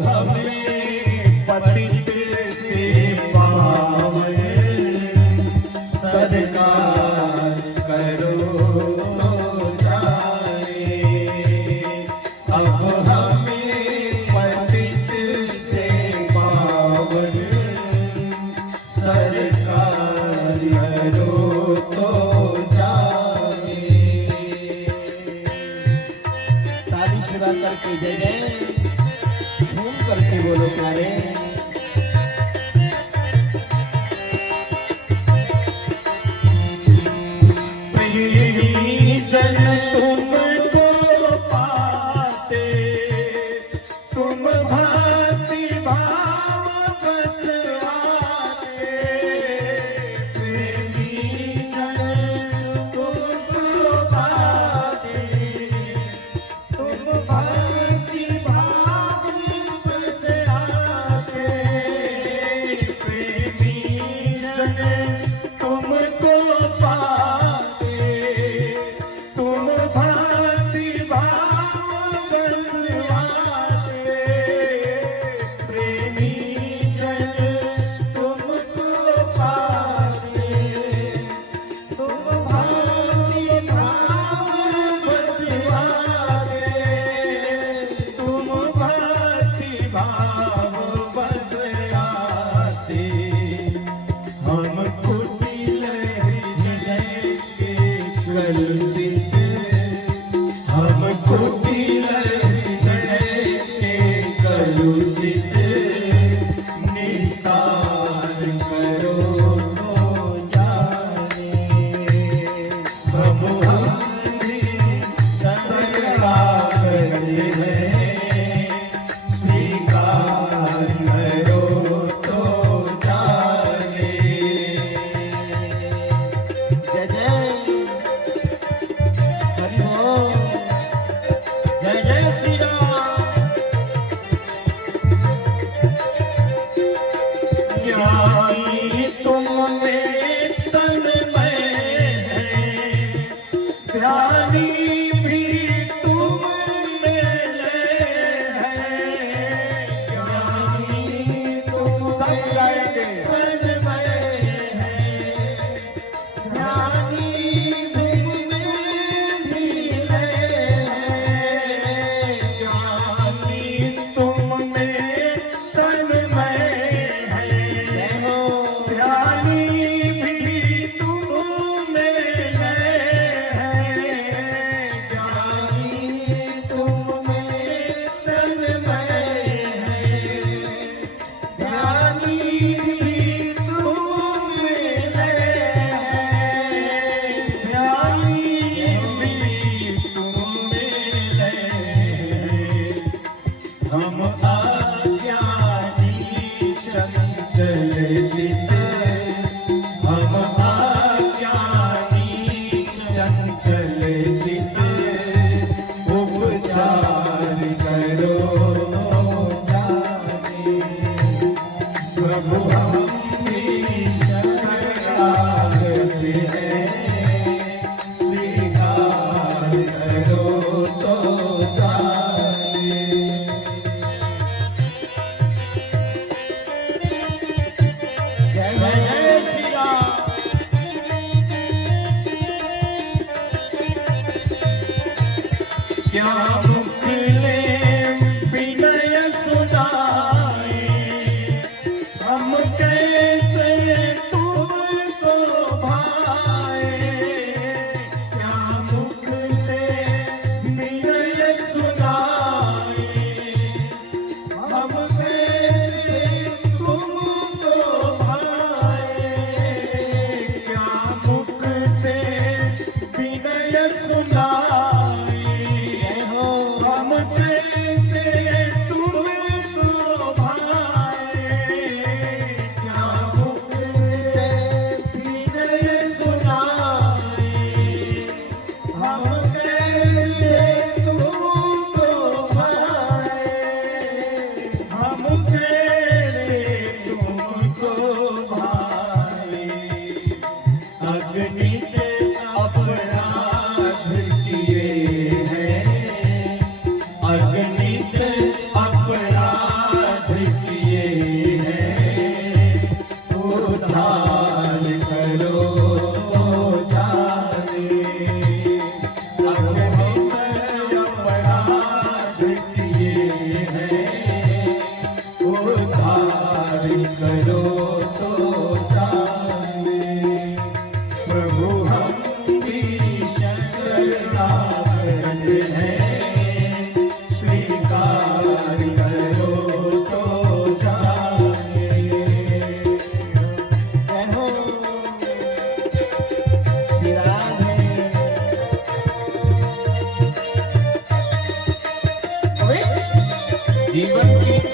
हमें पतित से पावन सरकार करो जाने। अब हमें पतित से पावन सरकार करो तो जाने। ताली शिवा करके जय जय झूम करके बोलो प्यारे। जन तुमको पाते तुम भांति भाव बस आते। प्रेमी जन तुमको पाते तुम भांति भाव बस आते। प्रेमी जन तुमको पाते तुम भांति भाव बसवाते। प्रेमी जन तुमको पाते तुम भांति भाव बसवाते। तुम भांति भाव बसवाते। हम कुटिल हृदय के कलुषित हम कुटिल हृदय के कलुषित निस्तार करो तो जाने। प्रभु हमें शरणागत हैं स्वीकार करो तो जाने। जय जय हरि बोल। जय जय श्री राम। ज्ञानी तुम में तन्मय है ध्यानी भी तुम में लय है। ज्ञानी तुम सब गाएंगे तन्मय है ध्यानी भी लय है। ज्ञानी तुम में तन्मय है ध्यानी भी तुम में लय है। ज्ञानी तुम में तन्मय है ध्यानी भी तुम में लय है। ध्यानी भी तुम में लय है। हम अज्ञानी चंचल चित्त हम अज्ञानी चंचल चित्त उपचार करो जाने। प्रभु हमें शरणागत हैं स्वीकार करो तो जाने। जय जय श्री राम। क्या मुखले विनय सुनाए हम कैसे तुमको भाए। क्या मुख से विनय सुनाए हम कैसे तुमको भाए। क्या मुख से विनय सुनाए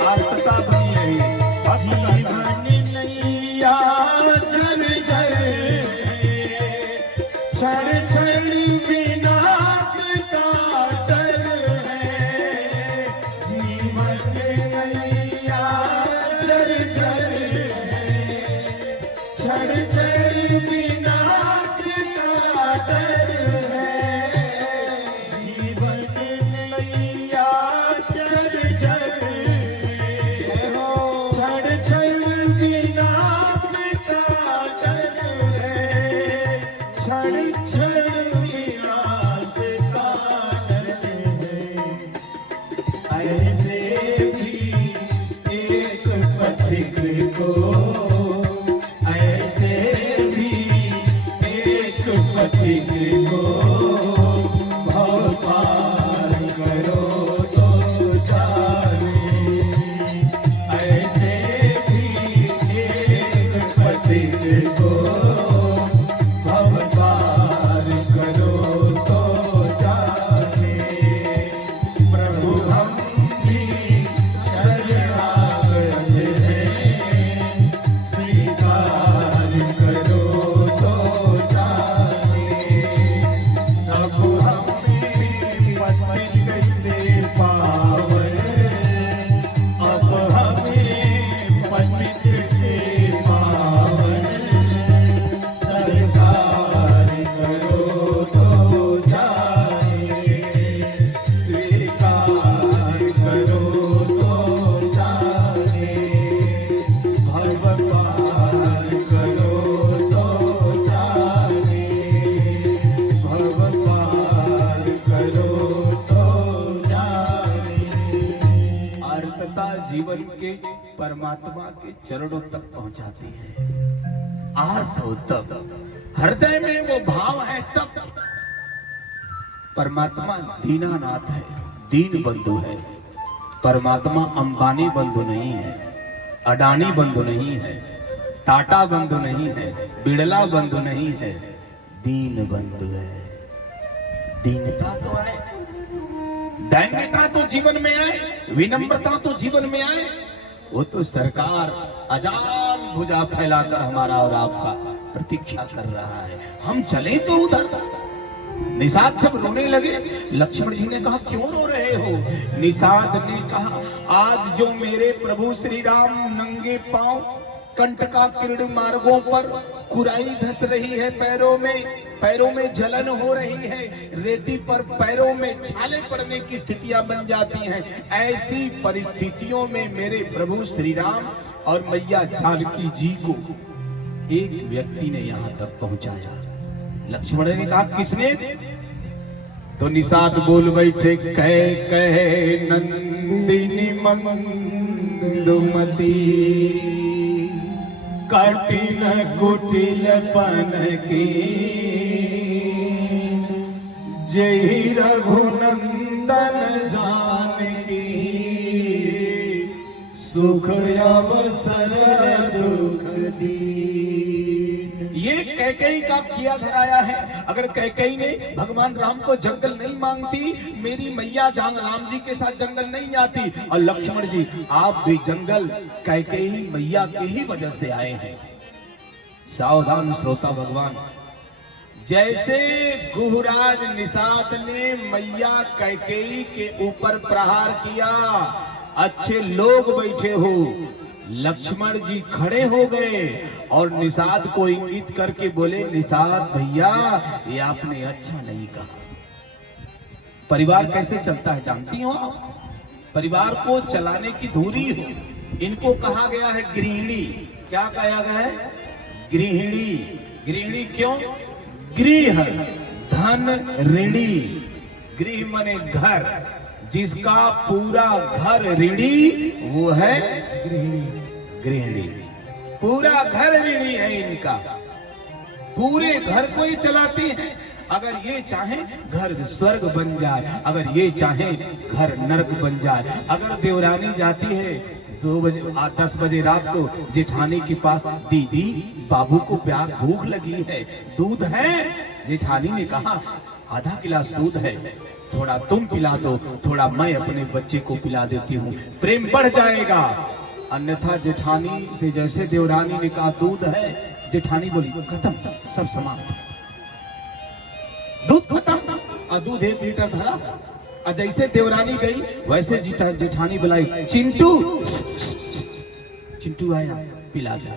आर्तता बनी रही है। जीवन नैया जल जल क्षण क्षण विनाश का डर है। जीवन नैया जल जल क्षण क्षण विनाश का डर है। जीवन नैया जल जल क्षण क्षण विनाश का डर है। क्षण क्षण विनाश का डर है। ऐसे भी एक पथिक को, ऐसे भी एक पथिक को भव पार करो तो जाने। ऐसे भी एक पथिक को भव पार करो तो जाने। प्रभु हम भी शरणागत हैं, स्वीकार करो तो जाने। अब हमें पथिक से पावन, अब हमें पथिक से पावन, सरकार करो तो जाने। स्वीकार करो तो जाने। भव पार करो तो जाने। भव पार करो तो जाने। आर्तता जीवन के परमात्मा के चरणों तक पहुंचाती है। आर्त हो तब, हृदय में वो भाव है तब। परमात्मा दीनानाथ है, दीन बंधु है। परमात्मा अंबानी बंधु नहीं है, अडानी बंधु नहीं है, टाटा बंधु नहीं है, बिड़ला बंधु नहीं है, दीन बंधु है। दीनता तो आए, दैन्यता तो जीवन में आए, विनम्रता तो जीवन में आए। वो तो सरकार अजान भुजा फैलाकर हमारा और आपका प्रतीक्षा कर रहा है। हम चले तो उधर। निषाद जब रोने लगे, लक्ष्मण जी ने कहा क्यों रो रहे हो? निषाद ने कहा आज जो मेरे प्रभु श्री राम नंगे पांव कंटका किरण मार्गों पर कुराई धस रही है, पैरों में जलन हो रही है, रेती पर पैरों में छाले पड़ने की स्थितियां बन जाती हैं। ऐसी परिस्थितियों में मेरे प्रभु श्री राम और मैया जानकी जी को एक व्यक्ति ने यहाँ तक पहुंचाया। लक्ष्मण ने कहा किसने? तो निषाद बोल बैठे कह नंदिनी मंदुमती कठिन कुटिल पन की जय रघुनंदन जानकी सुख अवसर दुख दीन। ये कैकेयी का किया धराया है। अगर कैकेयी ने भगवान राम को जंगल नहीं मांगती, मेरी मैया जान राम जी के साथ जंगल नहीं जाती। और लक्ष्मण जी आप भी जंगल कैकेयी मैया के ही वजह से आए हैं। सावधान श्रोता भगवान, जैसे गुहराज निषाद ने मैया कैकेयी के ऊपर प्रहार किया, अच्छे लोग बैठे हो, लक्ष्मण जी खड़े हो गए और निषाद को इंगित करके बोले निषाद भैया ये आपने अच्छा नहीं कहा। परिवार कैसे चलता है जानती हो? परिवार को चलाने की धुरी हो। इनको कहा गया है गृहिणी। क्या कहा गया है? गृहिणी। गृहिणी क्यों? गृह धन ऋणी। गृह माने घर, जिसका पूरा घर ऋणी वो है गृहिणी। पूरा घर ऋणी है इनका, पूरे घर को ही चलाती है। अगर ये चाहे घर स्वर्ग बन जाए, अगर ये चाहे घर नरक बन जाए। अगर देवरानी जाती है 2 बजे 10 बजे रात को जेठानी के पास, दीदी बाबू को प्यास भूख लगी है, दूध है? जेठानी ने कहा आधा गिलास दूध है, थोड़ा तुम पिला दो, थोड़ा मैं अपने बच्चे को पिला देती हूँ, प्रेम बढ़ जाएगा। अन्यथा जेठानी से जैसे देवरानी ने कहा दूध है, जेठानी बोली खत्म, सब समाप्त, दूध खत्म। और दूध 1 लीटर भरा, और जैसे देवरानी गई वैसे जेठानी बुलाई, चिंटू, चिंटू आया, पिला दिया।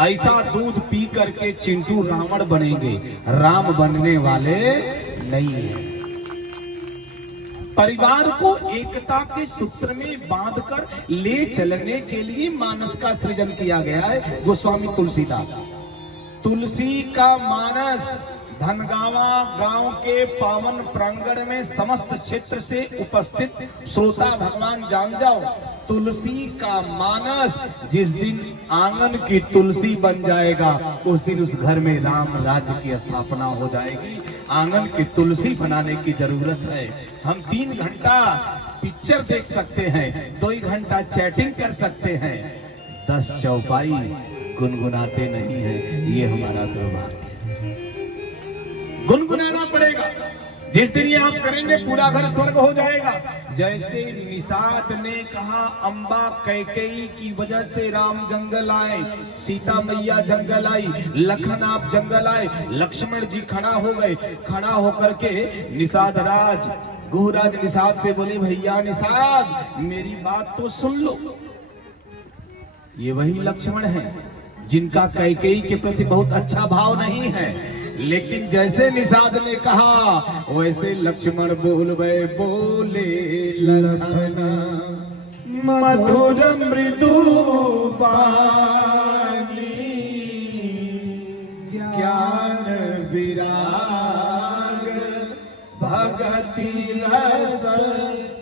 ऐसा दूध पी करके चिंटू रावण बनेंगे, राम बनने वाले नहीं है। परिवार को एकता के सूत्र में बांधकर ले चलने के लिए मानस का सृजन किया गया है गोस्वामी तुलसीदास। तुलसी का मानस धनगावा गांव के पावन प्रांगण में समस्त क्षेत्र से उपस्थित श्रोता भगवान जान जाओ, तुलसी का मानस जिस दिन आंगन की तुलसी बन जाएगा उस दिन उस घर में राम राज्य की स्थापना हो जाएगी। आंगन की तुलसी बनाने की जरूरत है। हम 3 घंटा पिक्चर देख सकते हैं, 2 घंटा चैटिंग कर सकते हैं, 10 चौपाई गुनगुनाते नहीं है, ये हमारा दुर्भाग्य। गुनगुनाना पड़ेगा। जिस दिन ये आप करेंगे पूरा घर स्वर्ग हो जाएगा। जैसे निषाद ने कहा अम्बा कैकेयी की वजह से राम जंगल आए, सीता मैया जंगल आई, लखन आप जंगल आए, लक्ष्मण जी खड़ा हो गए। खड़ा होकर के निषाद राज गुहराज निषाद से बोले भैया निषाद मेरी बात तो सुन लो। ये वही लक्ष्मण हैं जिनका कैकेयी के प्रति बहुत अच्छा भाव नहीं है, लेकिन जैसे निषाद ने कहा वैसे लक्ष्मण बोले लखना मधुर मृदु वाणी ज्ञान विराग भगति रस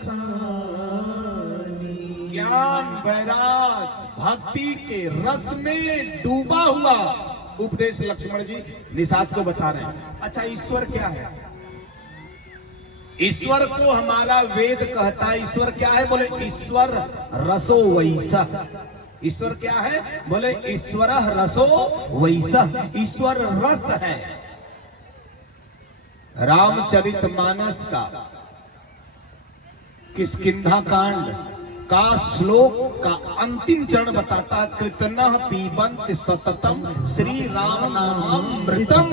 खानी। ज्ञान वैराग भक्ति के रस में डूबा हुआ उपदेश लक्ष्मण जी निषाद को बता रहे हैं। अच्छा ईश्वर क्या है? ईश्वर को हमारा वेद कहता है। ईश्वर क्या है? बोले ईश्वर रसो वैसा। ईश्वर क्या है? बोले ईश्वर रसो वैसा। ईश्वर रस है। रामचरितमानस का किष्किंधा कांड का श्लोक का अंतिम चरण बताता है कृतनः पीबंत सततम श्री राम नामामृतम।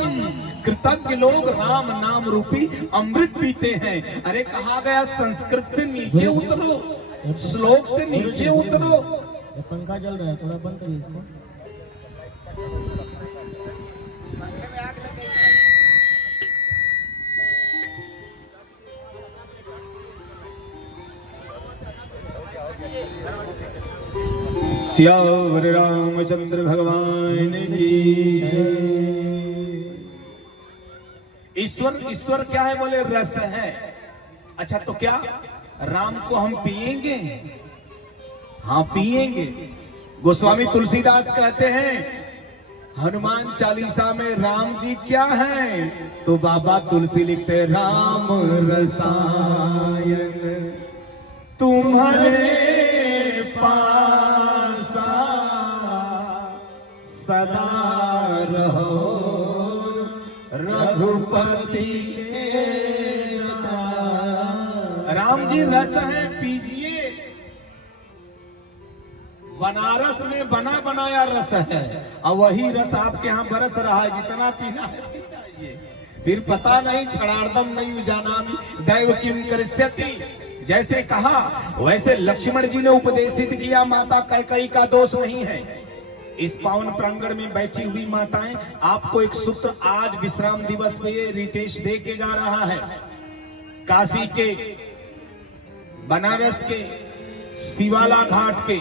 कृतज्ञ लोग राम नाम रूपी अमृत पीते हैं। अरे कहा गया संस्कृत से नीचे उतरो, श्लोक से नीचे उतरो। पंखा चल रहा है, थोड़ा बंद करिए इसको। श्याम रामचंद्र भगवान की। ईश्वर क्या है? बोले रस है। अच्छा तो क्या राम को हम पिएंगे? हाँ पिएंगे। गोस्वामी तुलसीदास कहते हैं हनुमान चालीसा में राम जी क्या हैं? तो बाबा तुलसी लिखते राम रसायन तुम्हारे पासा सदा रहो रघुपति के दास। राम जी रस है, पीजिए। बनारस में बना बनाया रस है और वही रस आपके यहाँ बरस रहा है। जितना पीना है फिर पता नहीं छड़ार्दम नहीं जानामि दैव किम करिष्यति। जैसे कहा वैसे लक्ष्मण जी ने उपदेशित किया माता कैकेयी का दोष नहीं है। इस पावन प्रांगण में बैठी हुई माताएं आपको एक सूत्र आज विश्राम दिवस पे ये रितेश दे के जा रहा है। काशी के, बनारस के, शिवाला घाट के,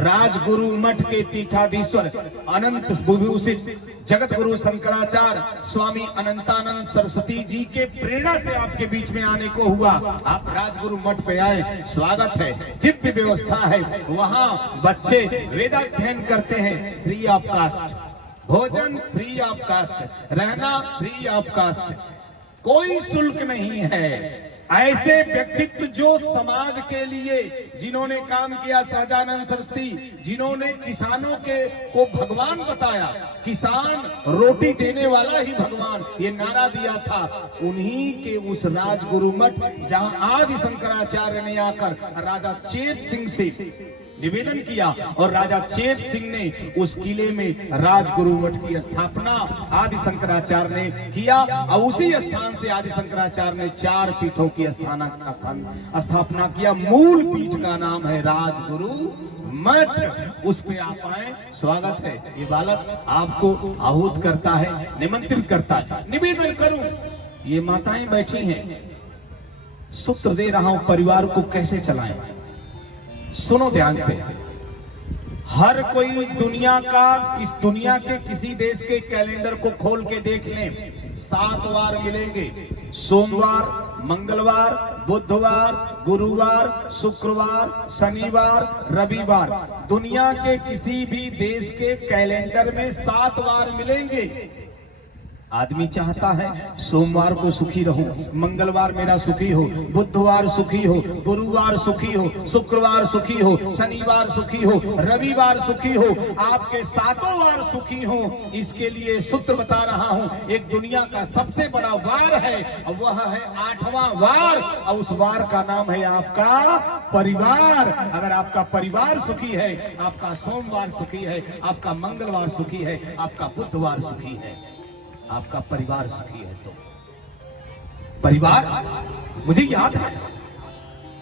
राजगुरु मठ के पीठाधीश्वर अनंत विभूषित जगत गुरु शंकराचार्य स्वामी अनंतानंद सरस्वती जी के प्रेरणा से आपके बीच में आने को हुआ। आप राजगुरु मठ पे आए, स्वागत है। दिव्य व्यवस्था है, वहाँ बच्चे वेदाध्ययन करते हैं फ्री ऑफ कास्ट, भोजन फ्री ऑफ कास्ट, रहना फ्री ऑफ कास्ट, कोई शुल्क नहीं है। ऐसे व्यक्तित्व जो समाज के लिए जिन्होंने काम किया, सहजानंद सरस्वती, जिन्होंने किसानों को भगवान बताया, किसान रोटी देने वाला ही भगवान, ये नारा दिया था, उन्हीं के उस राजगुरु मठ जहां आदि शंकराचार्य ने आकर राजा चेत सिंह से निवेदन किया और राजा चेत सिंह ने उस किले में राजगुरु मठ की स्थापना आदि शंकराचार्य ने किया और उसी स्थान से आदि शंकराचार्य ने 4 पीठों की स्थापना किया। मूल पीठ का नाम है राजगुरु मठ। उस पे आप आए, स्वागत है। ये बालक आपको आहूत करता है, निमंत्रित करता है। निवेदन करूं, ये माताएं बैठी हैं, सूत्र दे रहा हूं परिवार को कैसे चलाएं। सुनो ध्यान से। हर कोई दुनिया का, इस दुनिया के किसी देश के कैलेंडर को खोल के देख लें, 7 वार मिलेंगे, सोमवार, मंगलवार, बुधवार, गुरुवार, शुक्रवार, शनिवार, रविवार। दुनिया के किसी भी देश के कैलेंडर में 7 वार मिलेंगे। आदमी चाहता है सोमवार को सुखी रहूं, मंगलवार मेरा सुखी हो, बुधवार सुखी हो, गुरुवार सुखी हो, शुक्रवार सुखी हो, शनिवार सुखी हो, रविवार सुखी हो, आपके 7 वार सुखी हो। इसके लिए सूत्र बता रहा हूं। एक दुनिया का सबसे बड़ा वार है, वह है 8वां वार, और उस वार का नाम है आपका परिवार। अगर आपका परिवार सुखी है, आपका सोमवार सुखी है, आपका मंगलवार सुखी है, आपका बुधवार सुखी है, आपका परिवार सुखी है। तो परिवार, मुझे याद है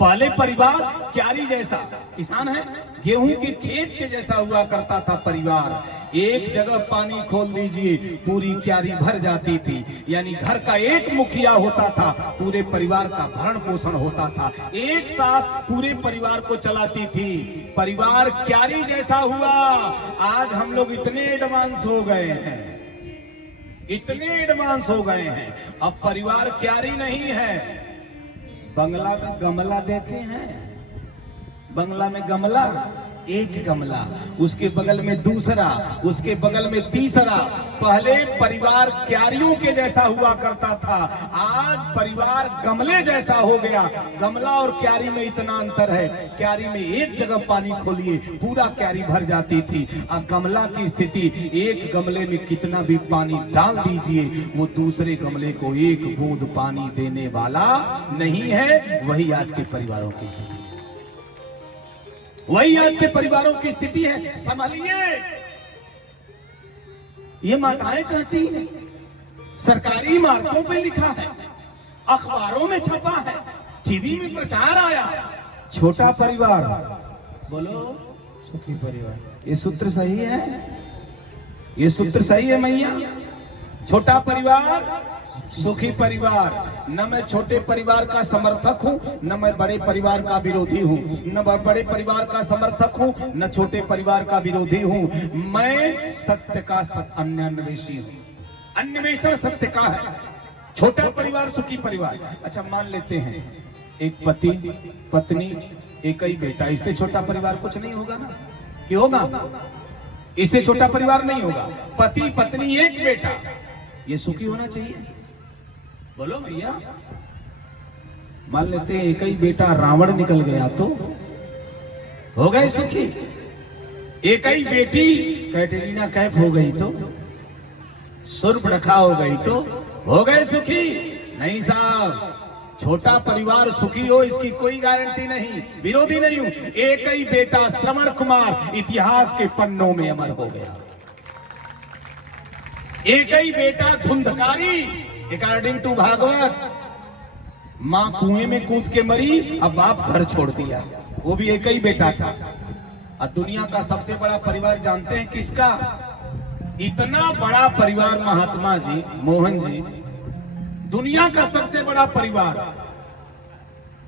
पहले परिवार क्यारी जैसा, किसान है, गेहूं के खेत के जैसा हुआ करता था परिवार। एक जगह पानी खोल दीजिए, पूरी क्यारी भर जाती थी। यानी घर का एक मुखिया होता था, पूरे परिवार का भरण पोषण होता था, एक सास पूरे परिवार को चलाती थी। परिवार क्यारी जैसा हुआ। आज हम लोग इतने एडवांस हो गए हैं, इतने एडवांस हो गए हैं, अब परिवार क्यारी नहीं है। बंगला में गमला देखे हैं, बंगला में गमला, एक गमला, उसके बगल में दूसरा, उसके बगल में तीसरा। पहले परिवार क्यारियों के जैसा हुआ करता था, आज परिवार गमले जैसा हो गया। गमला और क्यारी में इतना अंतर है, क्यारी में एक जगह पानी खोलिए पूरा क्यारी भर जाती थी, और गमला की स्थिति, एक गमले में कितना भी पानी डाल दीजिए, वो दूसरे गमले को एक बूंद पानी देने वाला नहीं है। वही आज के परिवारों की स्थिति, वही आज के परिवारों की स्थिति है। संभालिए। ये माताएं कहती हैं, सरकारी इमारतों पे लिखा है, अखबारों में छपा है, टीवी में प्रचार आया, छोटा परिवार, बोलो सुखी परिवार। ये सूत्र सही है? ये सूत्र सही है मैया? छोटा परिवार सुखी परिवार। न मैं छोटे परिवार का समर्थक हूँ, न मैं बड़े परिवार का विरोधी हूँ, न मैं बड़े परिवार का समर्थक हूँ, न छोटे परिवार का विरोधी हूँ। मैं सत्य का अन्वेषी हूँ, अन्वेषण सत्य का है। छोटा परिवार सुखी परिवार। अच्छा मान लेते हैं एक पति पत्नी एक ही बेटा, इससे छोटा परिवार कुछ नहीं होगा ना? क्यों होगा? इससे छोटा परिवार नहीं होगा। पति पत्नी एक बेटा, ये सुखी होना चाहिए? बोलो भैया। मान लेते हैं एक ही बेटा रावण निकल गया तो हो गए सुखी। एक ही बेटी कैटरीना कैफ हो गई तो, सूर्पणखा हो गई तो हो गए सुखी? नहीं साहब, छोटा परिवार सुखी हो इसकी कोई गारंटी नहीं, विरोधी नहीं हूं। एक ही बेटा श्रवण कुमार इतिहास के पन्नों में अमर हो गया। एक ही बेटा धुंधकारी, अकॉर्डिंग टू भागवत, मां कुएं में कूद के मरी, अब बाप घर छोड़ दिया, वो भी एक ही बेटा था। और दुनिया का सबसे बड़ा परिवार जानते हैं किसका? इतना बड़ा परिवार महात्मा जी, मोहन जी, दुनिया का सबसे बड़ा परिवार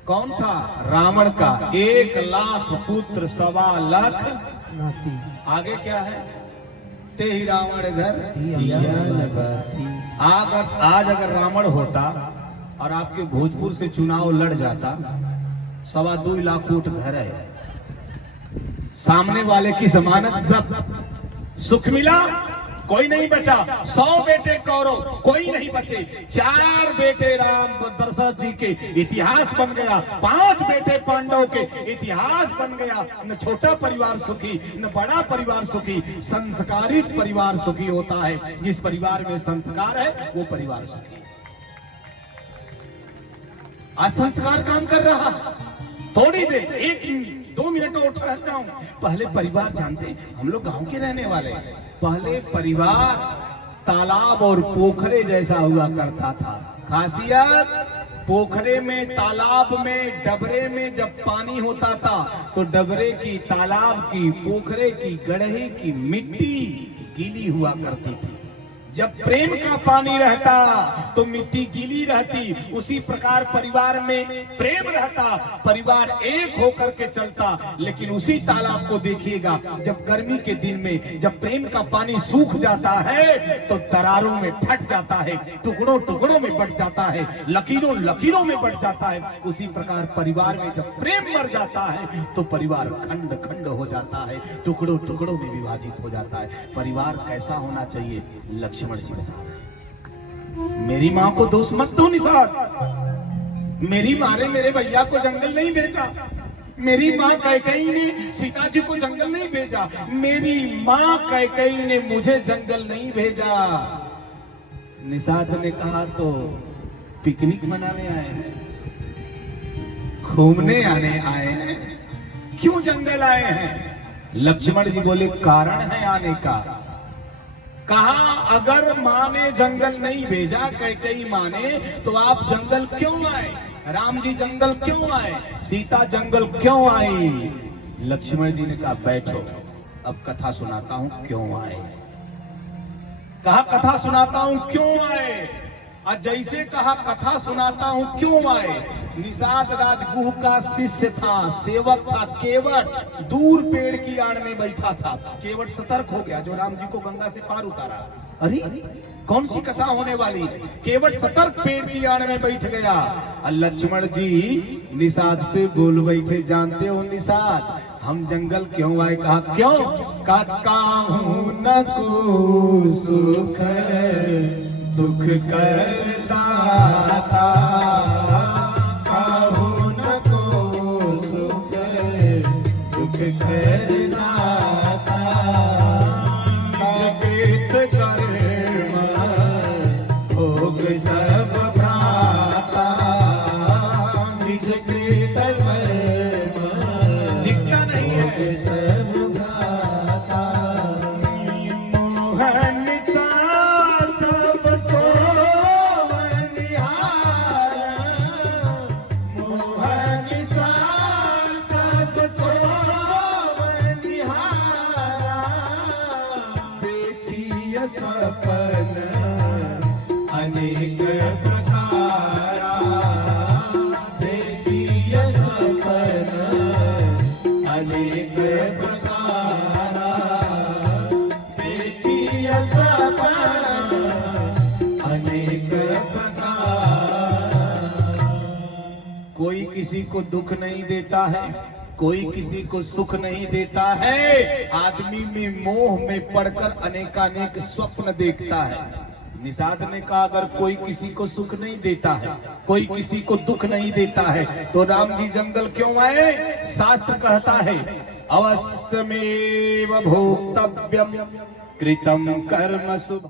कौन था? रावण का। 1 लाख पुत्र, 1.25 लाख नाती। आगे क्या है? ते ही रावण घर। आज अगर रावण होता और आपके भोजपुर से चुनाव लड़ जाता, 2.25 लाख वोट घर है, सामने वाले की जमानत जब्त, सुख मिला, कोई नहीं बचा। 100 बेटे कौरव, कोई नहीं बचे। 4 बेटे राम दशरथ जी के, इतिहास बन गया। 5 बेटे पांडव के, इतिहास बन गया। न छोटा परिवार सुखी, न बड़ा परिवार सुखी। संस्कारित परिवार सुखी होता है। जिस परिवार में संस्कार है वो परिवार सुखी। आज संस्कार काम कर रहा। थोड़ी देर 1-2 मिनट और ठहर जाऊं। पहले परिवार जानते, हम लोग गांव के रहने वाले, पहले परिवार तालाब और पोखरे जैसा हुआ करता था। खासियत, पोखरे में, तालाब में, डबरे में जब पानी होता था तो डबरे की, तालाब की, पोखरे की, गड्ढे की मिट्टी गीली हुआ करती थी। जब प्रेम का पानी रहता तो मिट्टी गीली रहती। उसी प्रकार परिवार में प्रेम रहता, परिवार एक होकर के चलता। लेकिन उसी तालाब को देखिएगा, जब गर्मी के दिन में जब प्रेम का पानी सूख जाता है तो दरारों में फट जाता है, टुकड़ों टुकड़ों में बट जाता है, लकीरों लकीरों में बट जाता है। उसी प्रकार परिवार में जब प्रेम मर जाता है तो परिवार खंड खंड हो जाता है, टुकड़ों टुकड़ों में विभाजित हो जाता है। परिवार कैसा होना चाहिए? लक्ष्मण जी बता रहे। मेरी मां को दोष मत दो निषाद। मेरी मां ने मेरे भैया को जंगल नहीं भेजा। मेरी मां कैकेयी ने सीता जी को जंगल नहीं भेजा। मेरी मां कैकेयी ने मुझे जंगल नहीं भेजा। निषाद ने कहा तो पिकनिक मनाने आए हैं, घूमने आने आए हैं, क्यों जंगल आए हैं? लक्ष्मण जी बोले कारण है आने का। कहा अगर मां ने जंगल नहीं भेजा, कैकेयी मां ने, तो आप जंगल क्यों आए? राम जी जंगल क्यों आए? सीता जंगल क्यों आई? लक्ष्मण जी ने कहा बैठो, अब कथा सुनाता हूं क्यों आए। कहा कथा सुनाता हूं क्यों आए। और जैसे कहा कथा सुनाता हूं क्यों आए। निषाद राजगुह का शिष्य था, सेवक था। केवट दूर पेड़ की आड़ में बैठा था। केवट सतर्क हो गया, जो राम जी को गंगा से पार उतारा। अरे कौन सी कथा होने वाली? केवट सतर्क पेड़ की आड़ में बैठ गया। और लक्ष्मण जी निषाद से बोल बैठे, जानते हो निषाद हम जंगल क्यों आए? कहा क्यों? काहू न को सुख दुख करता था, काहू न को सुख दुख करता था। जगत कर्म भोग सब भ्राता, निज कृत कर्म दिखता नहीं है सब भ्राता। मोहन सपन अनेक प्रकारा, देखिए सपन अनेक प्रकारा, देखिए सपन अनेक प्रकारा। कोई किसी को दुख नहीं देता है, कोई किसी को सुख नहीं देता है। आदमी में मोह में पड़कर अनेकानेक स्वप्न देखता है। निषाद ने कहा अगर कोई किसी को सुख नहीं देता है, कोई किसी को दुख नहीं देता है, तो राम जी जंगल क्यों आए? शास्त्र कहता है अवश्यमेव भोक्तव्यम कृतम कर्म शुभ।